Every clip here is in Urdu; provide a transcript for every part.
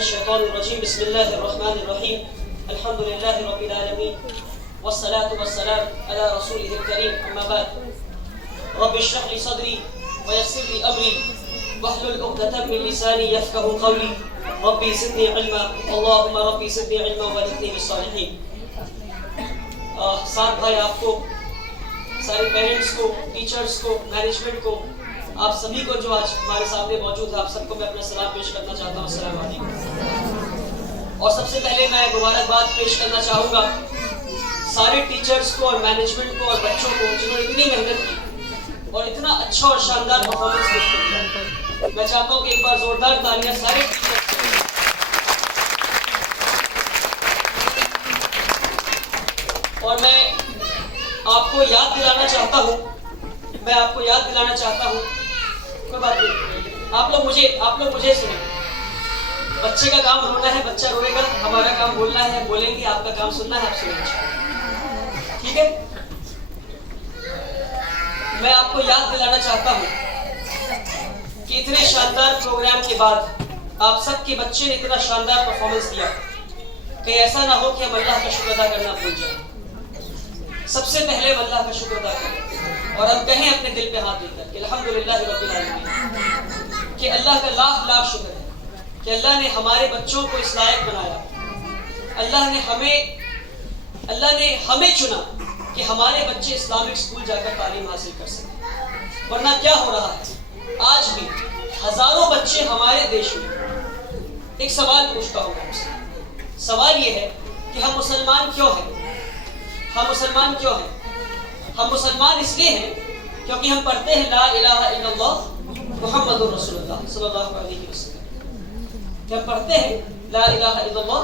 الشيطان الرجيم بسم الله الرحمن الرحيم الحمد لله رب العالمين والصلاة والسلام على رسوله الكريم أما بعد رب اشرح لي صدري ويسر لي أمري واحلل عقدة من لساني يفقهوا قولي ربي زدني علما اللهم ربي زدني علما وبارك بالصالحين. ساتھ بھائی آپ کو, سارے پیرنٹس کو, ٹیچرز کو, مینجمنٹ کو, آپ سبھی کو جو آج ہمارے سامنے موجود ہے, آپ سب کو میں اپنا سلام پیش کرنا چاہتا ہوں. السلام علیکم. اور سب سے پہلے میں مبارکباد پیش کرنا چاہوں گا سارے ٹیچرز کو اور مینجمنٹ کو اور بچوں کو جنہوں نے اتنی محنت کی اور اتنا اچھا اور شاندار پرفارمنس پیش کیا. میں چاہتا ہوں کہ ایک بار زوردار تالیاں سارے ٹیچرز. اور میں آپ کو یاد دلانا چاہتا ہوں, کوئی بات نہیں, آپ لوگ مجھے سنیں. بچے کا کام رونا ہے, بچہ روئے گا, ہمارا کام بولنا ہے, بولیں گے, آپ کا کام سننا ہے, آپ سنیں گے, ٹھیک ہے. میں آپ کو یاد دلانا چاہتا ہوں کہ اتنے شاندار پروگرام کے بعد آپ سب کے بچے نے اتنا شاندار پرفارمنس دیا کہ ایسا نہ ہو کہ ہم اللہ کا شکر ادا کرنا بھول جائیں. سب سے پہلے ہم اللہ کا شکر ادا کریں اور ہم کہیں اپنے دل پہ ہاتھ دے کر کہ الحمدللہ رب العالمین, کہ اللہ کا لاکھ لاکھ شکر ہے کہ اللہ نے ہمارے بچوں کو اس لائق بنایا. اللہ نے ہمیں چنا کہ ہمارے بچے اسلامک اسکول جا کر تعلیم حاصل کر سکیں. ورنہ کیا ہو رہا ہے, آج بھی ہزاروں بچے ہمارے دیش میں. ایک سوال پوچھتا ہوں آپ سے, سوال یہ ہے کہ ہم مسلمان کیوں ہیں؟ ہم مسلمان اس لیے ہیں کیونکہ ہم پڑھتے ہیں لا الہ الا اللہ محمد رسول اللہ صلی اللہ علیہ وسلم. کہ ہم پڑھتے ہیں لا الہ الا اللہ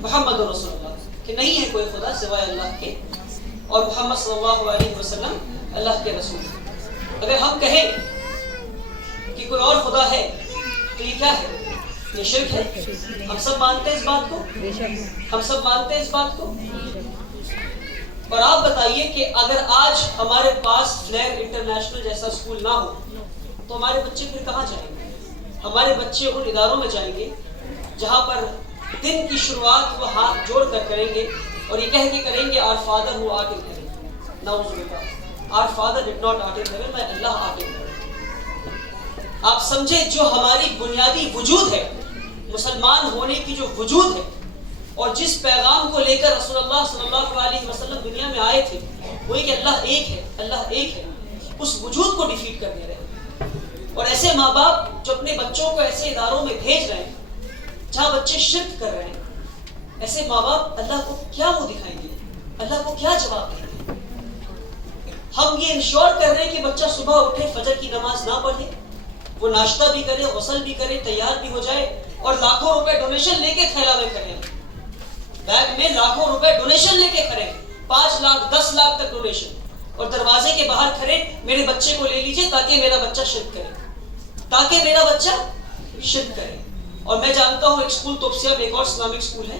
محمد رسول اللہ, کہ نہیں ہے کوئی خدا سوائے اللہ کے, اور محمد صلی اللہ علیہ وسلم اللہ کے رسول. اگر ہم کہیں کہ کوئی اور خدا ہے تو یہ کیا ہے؟ یہ شرک ہے. ہم سب مانتے ہیں اس بات کو. اور آپ بتائیے کہ اگر آج ہمارے پاس فلیگ انٹرنیشنل جیسا اسکول نہ ہو تو ہمارے بچے پھر کہاں جائیں گے؟ ہمارے بچے ان اداروں میں جائیں گے جہاں پر دن کی شروعات وہ ہاتھ جوڑ کر کریں گے اور یہ کہہ کے کریں گے our father who art in heaven. نعوذ باللہ, our father did not art in heaven, my Allah art in heaven. آپ سمجھے جو ہماری بنیادی وجود ہے, مسلمان ہونے کی جو وجود ہے, اور جس پیغام کو لے کر رسول اللہ صلی اللہ علیہ وسلم دنیا میں آئے تھے, وہی کہ اللہ ایک ہے, اس وجود کو ڈیفیٹ کر دے رہے ہیں. اور ایسے ماں باپ جو اپنے بچوں کو ایسے اداروں میں بھیج رہے ہیں جہاں بچے شرک کر رہے ہیں, ایسے ماں باپ اللہ کو کیا منہ دکھائیں گے, اللہ کو کیا جواب دیں گے؟ ہم یہ انشور کر رہے ہیں کہ بچہ صبح اٹھے, فجر کی نماز نہ پڑھے, وہ ناشتہ بھی کرے, غسل بھی کرے, تیار بھی ہو جائے, اور لاکھوں روپے ڈونیشن لے کے تھیلا میں کریں, بیگ میں لاکھوں روپے ڈونیشن لے کے کھڑے, 5 لاکھ 10 لاکھ تک ڈونیشن, اور دروازے کے باہر کھڑے, میرے بچے کو لے لیجئے تاکہ میرا بچہ شرک کرے. اور میں جانتا ہوں ایک اسکول توپسیہ میں, ایک اور اسلامک اسکول ہے,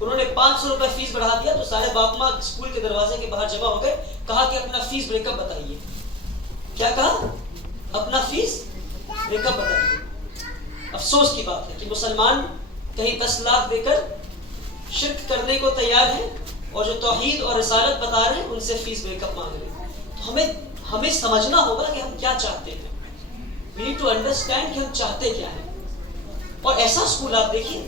انہوں نے 500 روپے فیس بڑھا دیا تو سارے باپ ماں اسکول کے دروازے کے باہر جمع ہو گئے, کہا کہ اپنا فیس بریک اپ بتائیے. کیا کہا؟ اپنا فیس بریک اپ بتائیے. افسوس کی بات ہے کہ مسلمان کہیں 10 لاکھ دے کر شرک کرنے کو تیار ہیں, اور جو توحید اور رسالت بتا رہے ہیں ان سے فیس بریک اپ مانگ رہے ہیں. تو ہمیں سمجھنا ہوگا کہ ہم کیا چاہتے ہیں. we need to understand کہ ہم چاہتے کیا ہیں. اور ایسا اسکول آپ دیکھیے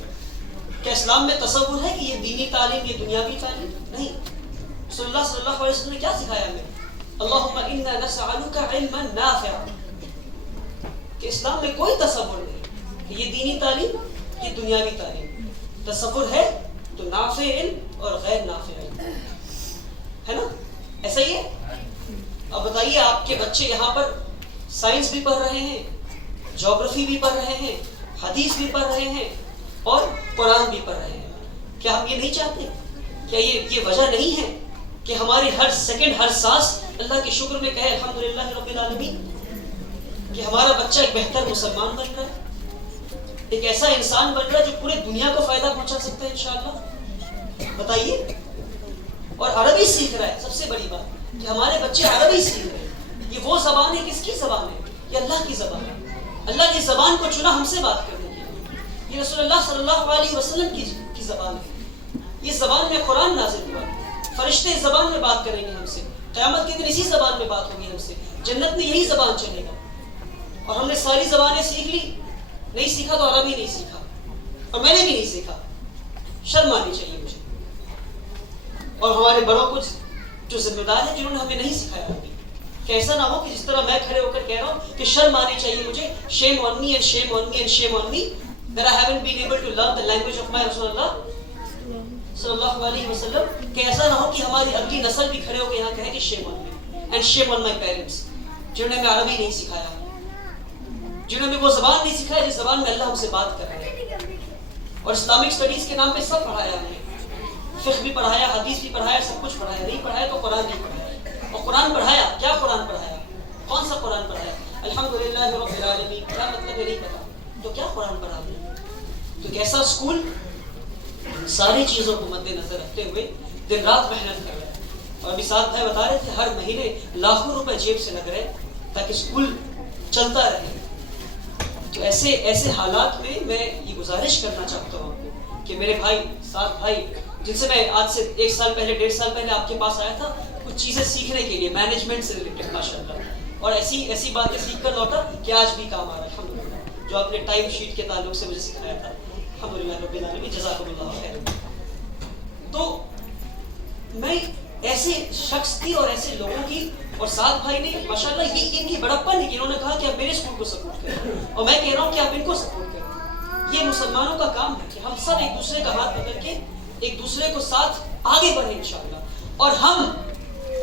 کہ اسلام میں تصور ہے کہ یہ دینی تعلیم, یہ دنیاوی تعلیم نہیں. رسول اللہ صلی اللہ علیہ وسلم نے کیا سکھایا ہمیں؟ اللہم انا نسألک علما نافعا. کہ اسلام میں کوئی تصور نہیں کہ یہ دینی تعلیم, یہ دنیاوی تعلیم. تصور ہے تو نافع علم اور غیر نافع علم ہے نا, ایسا ہی ہے. اب بتائیے, آپ کے بچے یہاں پر سائنس بھی پڑھ رہے ہیں, جغرافی بھی پڑھ رہے ہیں, حدیث بھی پڑھ رہے ہیں, اور قرآن بھی پڑھ رہے ہیں. کیا ہم یہ نہیں چاہتے؟ کیا یہ وجہ نہیں ہے کہ ہماری ہر سیکنڈ, ہر سانس اللہ کے شکر میں کہے الحمدللہ رب العالمین, کہ ہمارا بچہ ایک بہتر مسلمان بن رہا ہے, ایک ایسا انسان بن رہا ہے جو پورے دنیا کو فائدہ پہنچا سکتا ہے انشاءاللہ. بتائیے. اور عربی سیکھ رہا ہے, سب سے بڑی بات کہ ہمارے بچے عربی سیکھ رہے ہیں. یہ وہ زبان ہے, کس کی زبان ہے؟ یہ اللہ کی زبان ہے. اللہ نے زبان کو چنا ہم سے بات کرنے کے لیے. یہ رسول اللہ صلی اللہ علیہ وسلم کی زبان ہے. یہ زبان میں قرآن نازل ہوا. فرشتے اس زبان میں بات کریں گے ہم سے. قیامت کے دن اسی زبان میں بات ہوگی ہم سے. جنت میں یہی زبان چلے گا. اور ہم نے ساری زبانیں سیکھ لی. نہیں سیکھا تو عربی نہیں سیکھا, اور میں نے بھی نہیں سیکھا. شرم آنی چاہیے مجھے اور ہمارے بڑوں کو جو ذمہ دار ہیں جنہوں نے ہمیں نہیں سکھایا عربی. کہ ایسا نہ ہو کہ جس طرح میں کھڑے ہو کر کہہ رہا ہوں کہ شرم آنی چاہیے مجھے. shame on me and shame on me and shame on me that I haven't been able to learn the language of my رسول اللہ صلی اللہ علیہ وسلم. کہ ایسا نہ ہو کہ ہماری اگلی نسل بھی کھڑے ہو کے یہاں کہے کہ shame on me and shame on my parents, جنہوں نے ہمیں عربی نہیں سکھایا, جنہوں نے وہ زبان نہیں سکھایا جس زبان میں اللہ ہم سے بات کر رہے ہیں. اور اسلامک اسٹڈیز کے نام پہ سب پڑھایا ہم نے. فقہ بھی پڑھایا, حدیث بھی پڑھایا, سب کچھ پڑھایا. نہیں پڑھایا تو قرآن نہیں پڑھایا. اور قرآن پڑھایا, کیا قرآن پڑھایا, کون سا قرآن پڑھایا؟ الحمدللہ رب العالمین. کیا مطلب ہے نہیں پتا تو کیا قرآن پڑھا دیا؟ تو کیسا اسکول ساری چیزوں کو مد نظر رکھتے ہوئے دن رات محنت کر رہا ہے. اور ابھی ساتھ بھائی بتا رہے تھے ہر مہینے لاکھوں روپے جیب سے لگ رہے تاکہ اسکول چلتا رہے. تو ایسے حالات میں میں یہ گزارش کرنا چاہتا ہوں کہ میرے بھائی, ساتھ بھائی جن سے میں آج سے 1 سال پہلے 1.5 سال پہلے آپ کے پاس آیا تھا کچھ چیزیں سیکھنے کے لیے مینجمنٹ سے ریلیٹڈ ماشاء اللہ, اور ایسی باتیں سیکھ کر لوٹا کہ آج بھی کام آ رہا ہے الحمدللہ. جو آپ نے ٹائم شیٹ کے تعلق سے مجھے سکھایا تھا الحمدللہ رب العالمین, جزاکم اللہ خیر. تو میں ایسے شخص کی اور ایسے لوگوں کی, اور ساتھ بھائی نے ماشاءاللہ یہ ان کی بڑپن ہے کہ انہوں نے کہا کہ آپ میرے اسکول کو سپورٹ کریں, اور میں کہہ رہا ہوں کہ آپ ان کو سپورٹ کریں. یہ مسلمانوں کا کام ہے کہ ہم سب ایک دوسرے کا ہاتھ پکڑ کے ایک دوسرے کو ساتھ آگے بڑھیں انشاءاللہ. اور ہم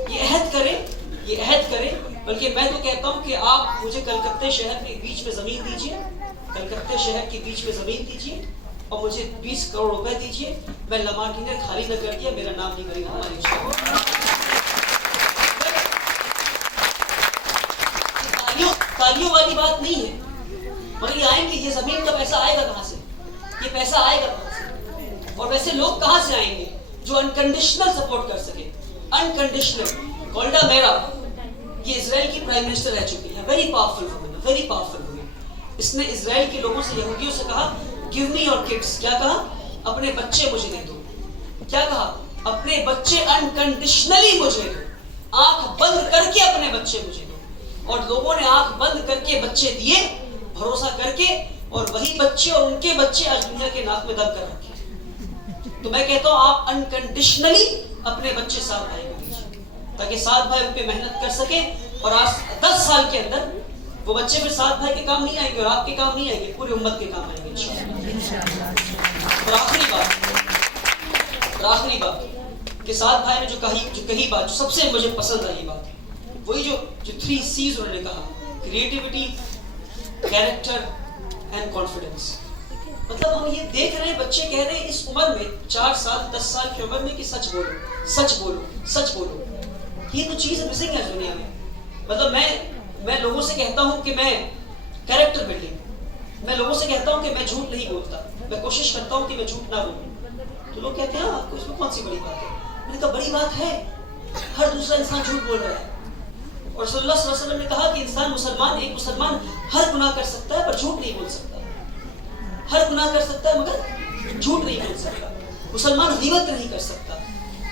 یہ عہد کریں, بلکہ میں تو کہتا ہوں کہ آپ مجھے کلکتہ شہر کے بیچ میں زمین دیجیے, کلکتہ شہر کے بیچ میں زمین دیجیے اور مجھے 20 کروڑ روپے دیجیے. میں لمار ڈنر خالی نہ کر دیا, میرا نام نہیں کرے گا ہماری تالیوں والی بات نہیں ہے, مگر یہ آئیں گے. یہ زمین کا پیسہ آئے گا کہاں سے, یہ پیسہ آئے گا کہاں سے؟ اور ویسے لوگ کہاں سے آئیں گے جو انکنڈیشنل سپورٹ کر سکے, انکنڈیشنل. گولڈا میرا یہ اسرائیل کی پرائم منسٹر رہ چکی ہے, very powerful woman, very powerful woman. اس نے اسرائیل کے لوگوں سے, یہودیوں سے کہا گیو می یور کڈس. کیا کہا؟ اپنے بچے مجھے دے دو. کیا کہا؟ اپنے بچے انکنڈیشنلی مجھے دو. آنکھ بند کر کے اپنے بچے مجھے دو. اور لوگوں نے آنکھ بند کر کے بچے دیے, بھروسہ کر کے, اور وہی بچے اور ان کے بچے آج دنیا کے ناک میں دم کر رکھے. تو میں کہتا ہوں آپ انکنڈیشنلی اپنے بچے ساتھ بھائی کو دیجیے تاکہ ساتھ بھائی ان پہ محنت کر سکے. اور آج 10 سال کے اندر وہ بچے پھر ساتھ بھائی کے کام نہیں آئیں گے, اور آپ کے کام نہیں آئیں گے, پوری امت کے کام آئیں گے انشاءاللہ. اور آخری بات کہ ساتھ بھائی نے جو کہی بات, جو سب سے مجھے پسند آئی بات, وہی جو 3 C's انہوں نے کہا, کریٹیوٹی, کیریکٹر اینڈ کانفیڈنس. مطلب ہم یہ دیکھ رہے ہیں بچے کہہ رہے ہیں اس عمر میں 4 سال 10 سال کی عمر میں کہ سچ بولو, سچ بولو, سچ بولو. یہ تو چیز مسنگ ہے دنیا میں. مطلب میں لوگوں سے کہتا ہوں کہ میں کیریکٹر بلڈنگ, میں لوگوں سے کہتا ہوں کہ میں جھوٹ نہیں بولتا, میں کوشش کرتا ہوں کہ میں جھوٹ نہ بولوں. تو لوگ کہتے ہیں آپ کو اس میں کون سی بڑی بات ہے؟ میں نے کہا بڑی بات ہے, ہر دوسرا انسان جھوٹ بول رہا ہے. اور صلی اللہ علیہ وسلم نے کہا کہ ایک مسلمان ہر گناہ کر سکتا ہے پر جھوٹ نہیں بول سکتا. ہر گناہ کر سکتا ہے مگر جھوٹ نہیں بول سکتا. مسلمان غیبت نہیں کر سکتا.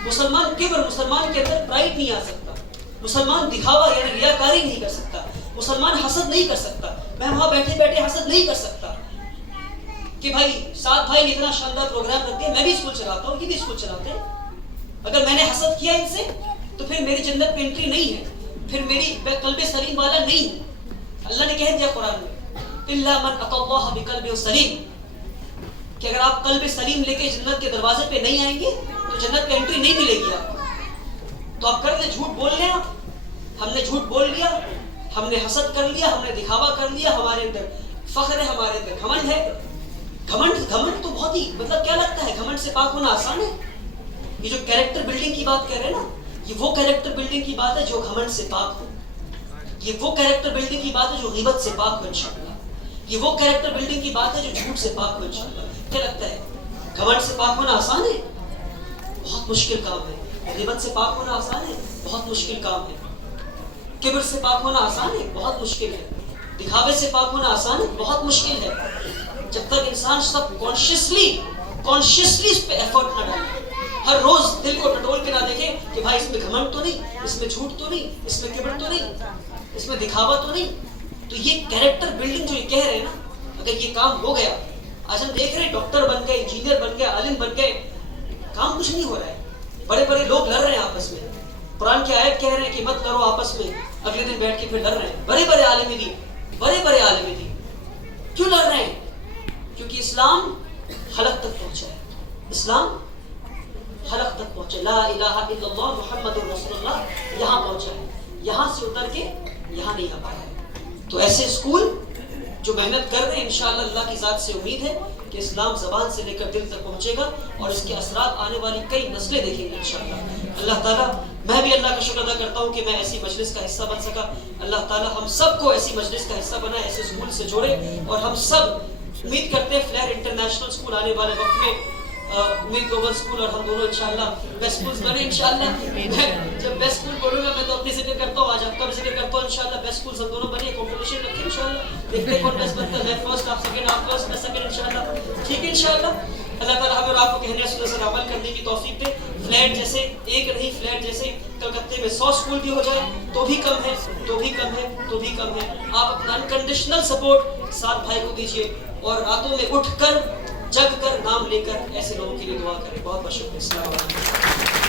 مسلمان کے اندر پرائڈ نہیں آ سکتا. مسلمان دکھاوا یعنی ریاکاری نہیں کر سکتا. مسلمان حسد نہیں کر سکتا. میں وہاں بیٹھے حسد نہیں کر سکتا کہ بھائی ساتھ بھائی نے اتنا شاندار پروگرام رکھ دیا, میں بھی اسکول چلاتا ہوں, یہ بھی اسکول چلاتے ہیں. اگر میں نے حسد کیا ان سے تو پھر میری جنت میں انٹری نہیں ہے, پھر میری قلب سلیم والا نہیں ہوں. اللہ نے کہہ دیا قرآن میں الا من اتى الله بقلب سلیم, کہ اگر آپ قلب سلیم لے کے جنت کے دروازے پہ نہیں آئیں گے تو جنت میں انٹری نہیں ملے گی آپ کو. تو آپ کر لیں, جھوٹ بول لیں. ہم نے جھوٹ بول لیا, ہم نے حسد کر لیا, ہم نے دکھاوا کر لیا, ہمارے اندر فخر ہے, ہمارے اندر گھمنڈ ہے. گھمنڈ تو بہت ہی مطلب کیا لگتا ہے, گھمنڈ سے پاک ہونا آسان ہے. یہ جو کیریکٹر بلڈنگ کی بات کہہ رہے ہیں نا, یہ وہ کیریکٹر بلڈنگ کی بات ہے جو گھمنڈ سے پاک ہو. یہ وہ کیریکٹر بلڈنگ کی بات ہے جو غیبت سے پاک ہو انشاءاللہ. یہ وہ کیریکٹر بلڈنگ کی بات ہے جو جھوٹ سے پاک ہو انشاءاللہ. کیا لگتا ہے گھمنڈ سے پاک ہونا آسان ہے؟ بہت مشکل کام ہے. غیبت سے پاک ہونا آسان ہے؟ بہت مشکل کام ہے. کبر سے پاک ہونا آسان ہے؟ بہت مشکل ہے. دکھاوے سے پاک ہونا آسان ہے؟ بہت مشکل ہے. جب تک انسان سب کانشیسلی اس پہ ایفرٹ نہ ڈالے, ہر روز دل کو ٹٹول کے نہ دیکھے کہ بھائی اس میں گھمنڈ تو نہیں, اس میں جھوٹ تو نہیں, اس میں کبر تو نہیں, اس میں دکھاوا تو نہیں. تو یہ کیریکٹر بلڈنگ جو یہ کہہ رہے ہیں نا, اگر یہ کام ہو گیا, آج ہم دیکھ رہے ہیں ڈاکٹر بن گئے, انجینئر بن گئے, عالم بن گئے, کام کچھ نہیں ہو رہا ہے. بڑے بڑے لوگ لڑ رہے ہیں آپس میں, قرآن کی آیت کہہ رہے ہیں کہ مت لڑو آپس میں, اگلے دن بیٹھ کے پھر لڑ رہے ہیں. بڑے بڑے عالم دین کیوں لڑ رہے ہیں؟ کیونکہ اسلام حلق تک پہنچا ہے. اسلام حلق تک پہنچا, لا الہ الا اللہ محمد رسول اللہ یہاں پہنچا ہے, یہاں سے اتر کے یہاں نہیں آ پایا ہے. تو ایسے اسکول جو محنت کر رہے ہیں, انشاءاللہ اللہ کی ذات سے امید ہے کہ اسلام زبان سے لے کر دل تک پہنچے گا اور اس کے اثرات آنے والی کئی نسلیں دیکھیں گے انشاءاللہ. اللہ تعالیٰ, میں بھی اللہ کا شکر ادا کرتا ہوں کہ میں ایسی مجلس کا حصہ بن سکا. اللہ تعالیٰ ہم سب کو ایسی مجلس کا حصہ بنائے, ایسے اسکول سے جوڑے, اور ہم سب امید کرتے ہیں فلیر انٹرنیشنل اسکول آنے والے وقت میں, امید گلوبل اسکول اور ہم دونوں انشاءاللہ بیسٹ اسکولز بنے انشاءاللہ. جب بیسٹ اسکول بنوں گا, میں تو اپنی ذکر کرتا ہوں, آج آپ کا بھی ذکر کرتا ہوں, انشاءاللہ بیسٹ اسکولز ہم دونوں بنے, کمپٹیشن رکھیں انشاءاللہ, دیکھتے ہیں کون بیسٹ بنتا ہے. میں فرسٹ, آپ سیکنڈ, آپ فرسٹ, میں سیکنڈ انشاءاللہ. ٹھیک ہے انشاءاللہ. اللہ تعالیٰ ہمیں اور آپ کو کہنے سننے سے عمل کرنے کی توفیق دے. فلیٹ جیسے ایک نہیں, فلیٹ جیسے کلکتے میں 100 اسکول بھی ہو جائے تو بھی کم ہے, تو بھی کم ہے, تو بھی کم ہے. آپ اپنا انکنڈیشنل سپورٹ ساتھ بھائی کو دیجیے, اور راتوں میں اٹھ کر جگ کر نام لے کر ایسے لوگوں کے لیے دعا کریں. بہت بہت شکریہ. السلام علیکم.